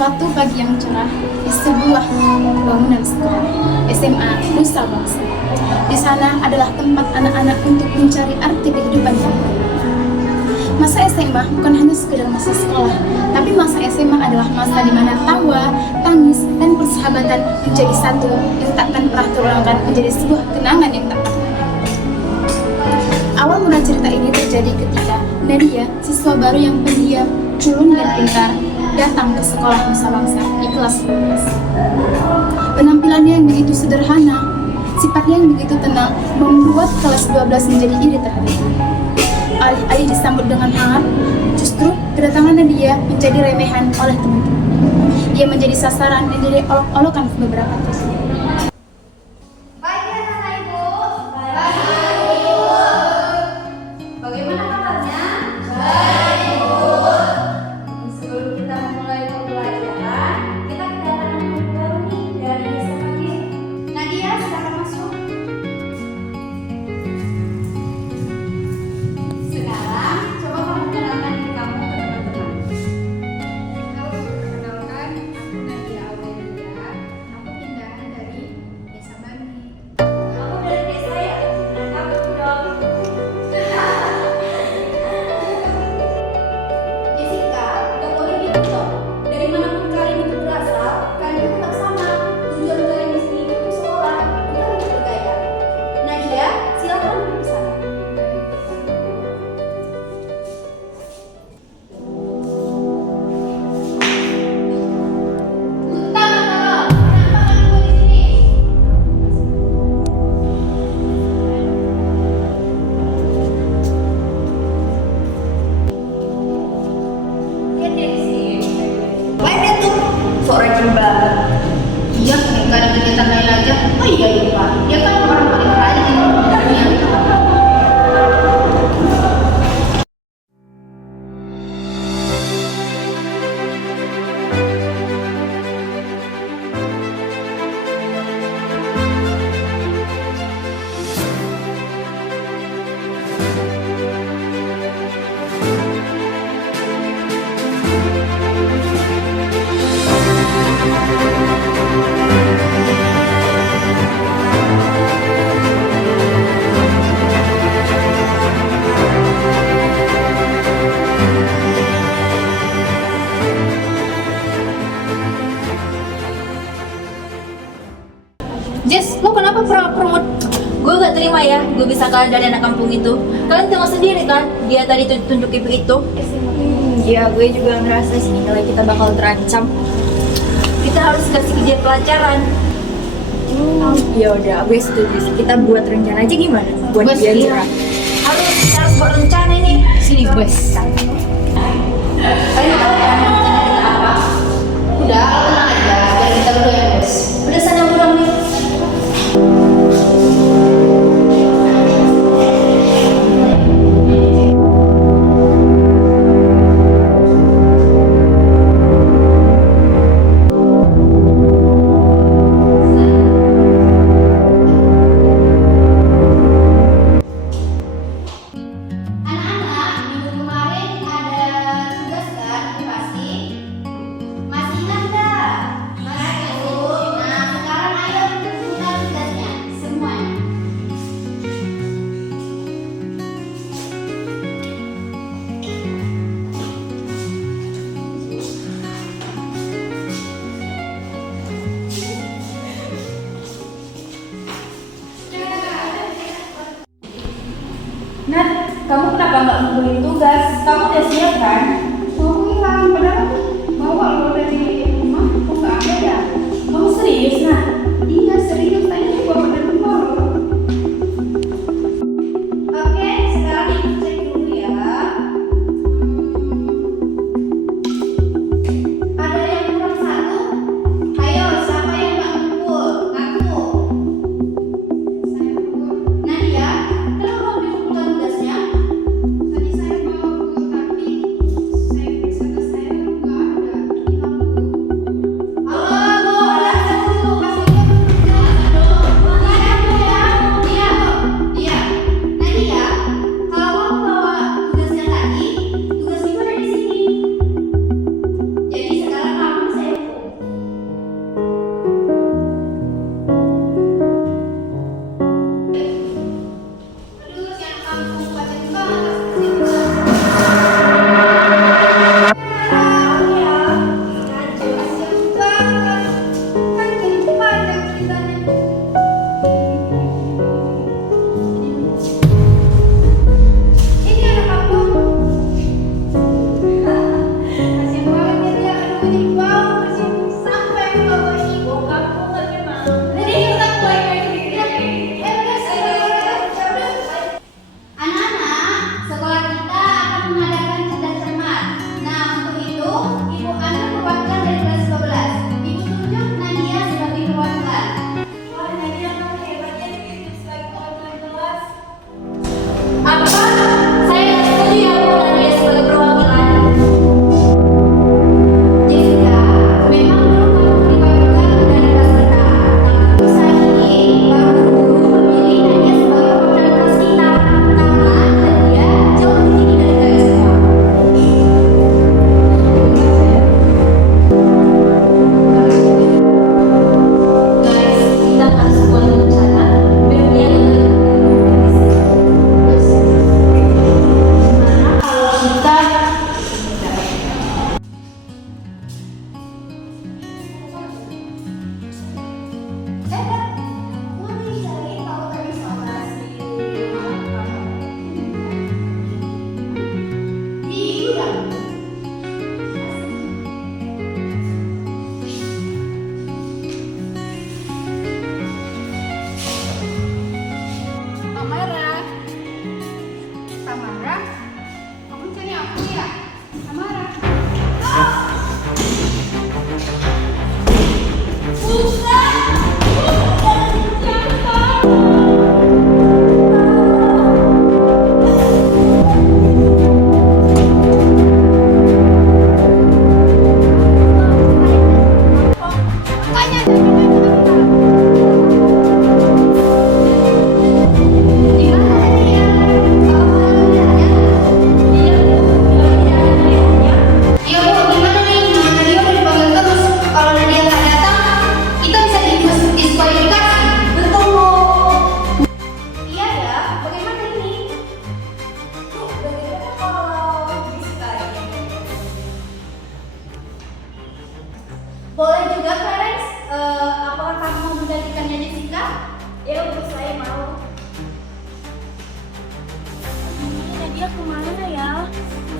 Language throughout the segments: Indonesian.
Suatu pagi yang cerah di sebuah bangunan sekolah SMA Nusa Bangsa. Di sana adalah tempat anak-anak untuk mencari arti kehidupan yang baru. Masa SMA bukan hanya sekedar masa sekolah, tapi masa SMA adalah masa di mana tawa, tangis, dan persahabatan menjadi satu yang takkan pernah terulangkan, menjadi sebuah kenangan yang tak pernah. Awal mula cerita ini terjadi ketika Nadia, siswa baru yang pendiam, culun dan pintar, datang ke sekolah Nusa Bangsa di kelas 12. Penampilannya yang begitu sederhana, sifatnya yang begitu tenang, membuat kelas 12 menjadi iri terhadapnya. Alih-alih disambut dengan hangat, justru kedatangan Nadia menjadi remehan oleh teman-teman. Dia menjadi sasaran dan jadi olok-olokan beberapa kali. Baik anak ibu. Baik ibu. Bagaimana kabarnya? Baik ibu. Sebelum kita memulai pembelajaran, kita kedatangan guru baru nih dari desa pagi. Nadia, silakan masuk. Sekarang coba kamu kenalkan diri kamu ke teman-teman. Halo, perkenalkan, aku Nadia Aurelia. Aku pindahan dari Desa Bani. Kamu dari desa ya? Kamu dong. Jessica, gak boleh gitu dong. Dari manapun kalian itu berasal, kalian itu tetap sama. Tujuan kalian di sini untuk sekolah, bukan untuk bergaya. Nadia, silakan duduk di sana. Utama tolong, kenapa kamu di sini? Lihat dia di sini. Mana tuh? Sok rajin banget. Iya, nggak ada kegiatan lain aja. Oh iya lupa. Dia kan orang paling rajin di dunia. Jess, lo kenapa promote? Gue gak terima ya, gue bisa kalian dari anak kampung itu. Kalian tengok sendiri kan, dia tadi tunjuk ibu itu. Ya, gue juga ngerasa sih nilai kita bakal terancam. Kita harus kasih dia pelajaran. Ya udah, gue setuju sih. Kita buat rencana aja gimana? Buat Gue dia setuju. jerah. Harus buat rencana ini. Sini gue. Kalian tahu kan rencana kita apa? Udah, tenang aja. Biar kita berdua yang bos. Udah sana pulang nih. Anak-anak, minggu kemarin ada tugas kan di pasti? Masih ingat nggak? Masih Bu. Nah, sekarang ayo kumpulkan tugasnya semuanya. Nat, kamu kenapa gak ngumpulin tugas? Kamu udah siap kan? Aku hilang, padahal aku bawa lo dari rumah, kok nggak ada ya? Kamu serius, Nat? Iya serius, tadi aku bawa dari rumah lo. Oke, sekarang ibu cek dulu ya. Ada yang kurang satu? Ayo, siapa yang nggak ngumpul? Ngaku. Saya Bu, Nadia, kenapa belum dikumpulkan tugasnya? tadi saya bawa Bu, tapi Kak Jessica? Ya Bu, saya mau. Nadia kemana ya?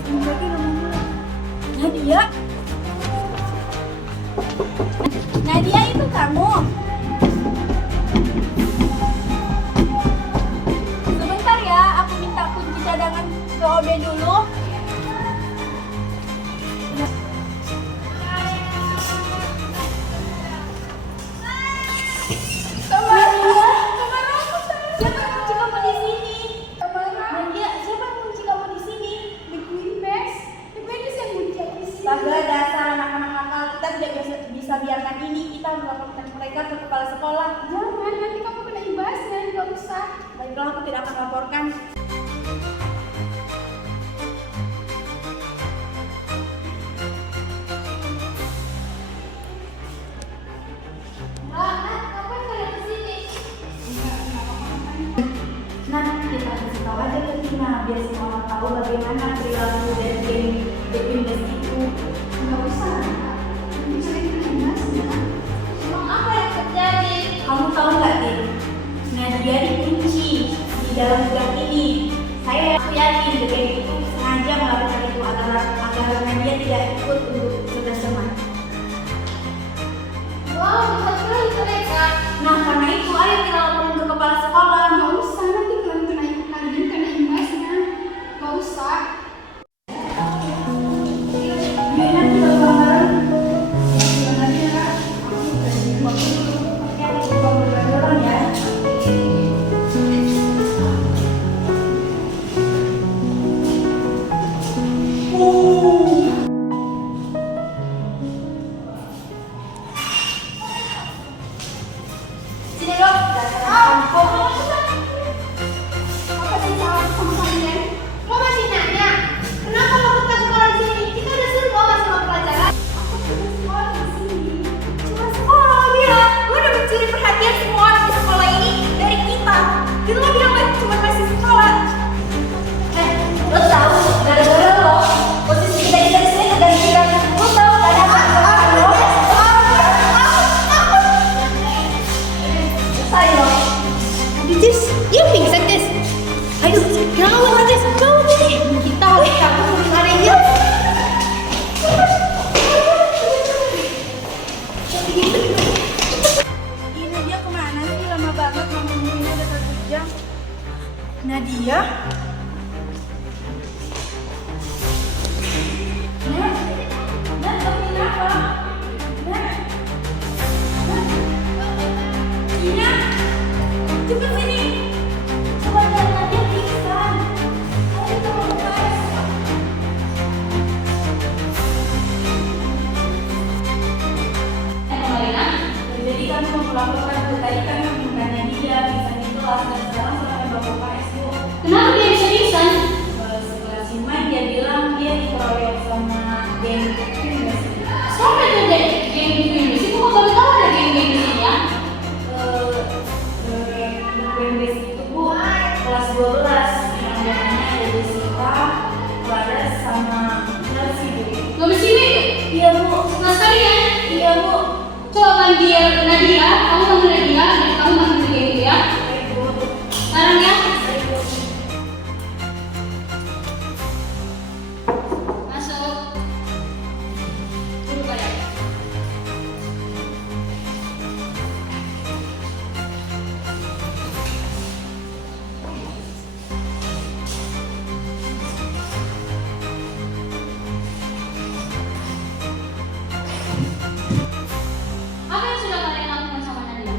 Berarti ngomong Nadia? Nadia itu kamu? Sebentar ya, aku minta kunci cadangan ke OB dulu. Siapa kunci kamu di sini? Nadia, siapa kunci kamu di sini? Astaga, dasar anak-anak nakal, kita tidak bisa biarkan ini. Kita melaporkan mereka ke kepala sekolah. Jangan, nanti kamu kena imbasnya, nggak usah. Baiklah, aku tidak akan laporkan. Kapan kalian kesini? Nah, kita kasih tahu aja ke Tina, biar semua orang tahu bagaimana perilaku dan game itu. Nggak usah. Nanti kalian kena imbasnya. Emang apa yang terjadi? Kamu tahu nggak, Tin? Nadia dikunci di dalam gang ini. Aku yakin game itu sengaja melakukan itu agar Nadia tidak ikut untuk tugas teman. Wow, bisa sekali mereka. Nah, karena itu ayo kita laporin ke kepala sekolah. Nggak usah, nanti kalian kena imbasnya. Nggak usah. Yuk, nanti bareng-bareng. Oke, kita bareng-bareng ya. Sini dong, kampung. Apa sih salah sama kalian? Lo masih nanya? Kenapa lo buka sekolah di sini? Kita udah suruh bawa sama pelajaran. Aku cuma sekolah di sini. Cuma sekolah bilang, gue udah mencuri perhatian semua orang di sekolah ini dari kita. Gitu lo bilang gue cuma masih sekolah. Lo tahu, gara-gara lo, posisi kita di sini kegantian. Lo tahu gak ada apa-apa lo? Selesai lo. Cis, dia pingsan, Cis. Ayo, kenapa Cis? Jauh ini. Kita harus kabur dari mana ya? Ini dia kemana sih? Lama banget ngomongnya udah 1 jam. Nadia? Nah, kamu kenapa? Nah, Ina, cepet sini. Coba lihat Nadia pingsan. Ayo kita mau tes. Jadi kami mau melaporkan ke tadi kami menemukan Nadia pingsan di kelas dan sekarang sedang melakukan SO. Kenapa dia bisa pingsan? Setelah simak dia bilang dia dikeroyok sama geng kriminal. Siapa itu deh? Geng di sini. Kok baru tahu ada geng di sini ya? BMBS itu Bu, kelas 12 yang namanya ada Jessica, Clara sama Chelsea Bu. Lo di sini? Iya Bu. Nah sekalian. Iya Bu. Coba panggil Nadia. Kamu panggil Nadia dan kamu panggil geng itu ya. Baik Bu. Sekarang ya. Baik Bu. Masuk. Duduk kalian. Apa yang sudah kalian lakukan sama Nadia?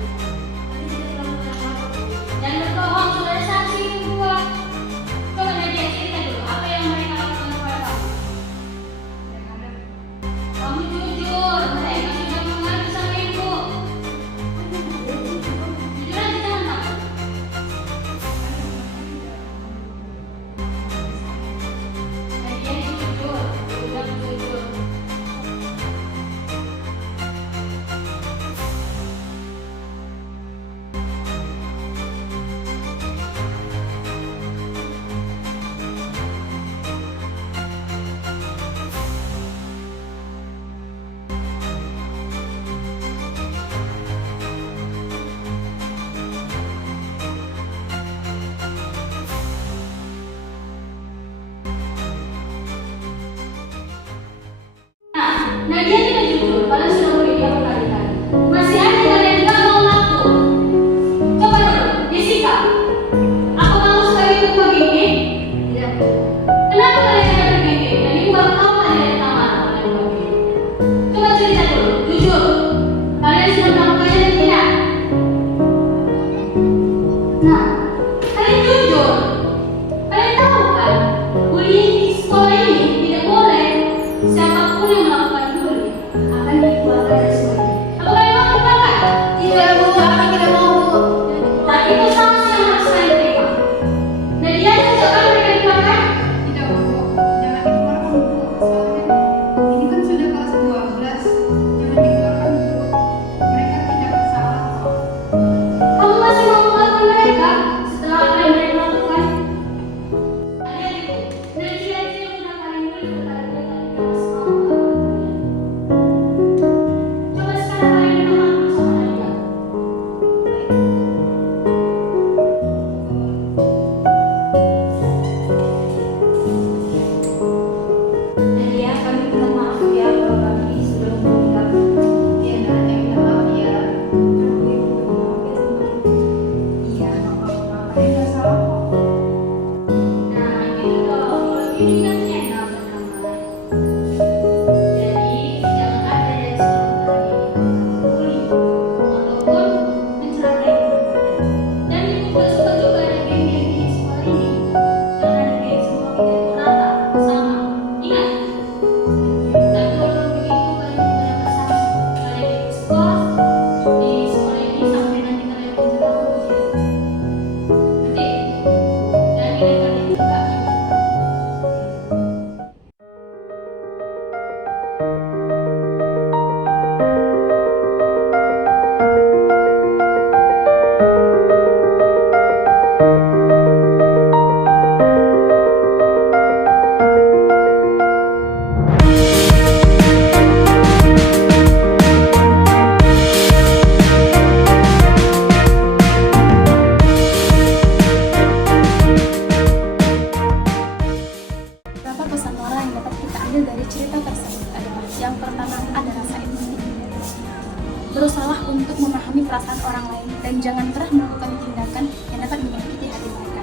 berusaha untuk memahami perasaan orang lain dan jangan pernah melakukan tindakan yang dapat menyakiti hati mereka.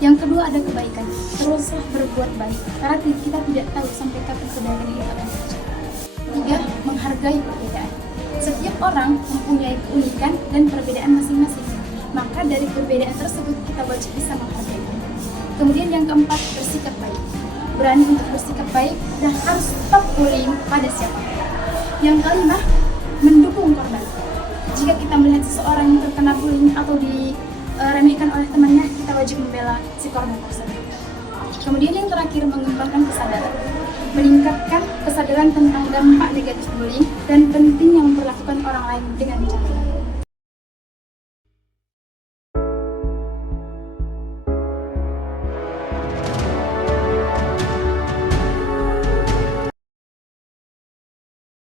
Yang kedua ada kebaikan, teruslah berbuat baik karena kita tidak tahu sampai kapan kebaikan itu akan terjadi. Tiga, menghargai perbedaan. Setiap orang mempunyai keunikan dan perbedaan masing-masing, maka dari perbedaan tersebut kita wajib bisa menghargai. Kemudian yang keempat, bersikap baik. Berani untuk bersikap baik dan harus stop bullying pada siapapun. Yang kelima, mendukung korban. Jika kita melihat seseorang yang terkena bullying atau diremehkan oleh temannya, kita wajib membela si korban tersebut. Kemudian yang terakhir, mengembangkan kesadaran. Meningkatkan kesadaran tentang dampak negatif bullying dan pentingnya memperlakukan orang lain dengan cara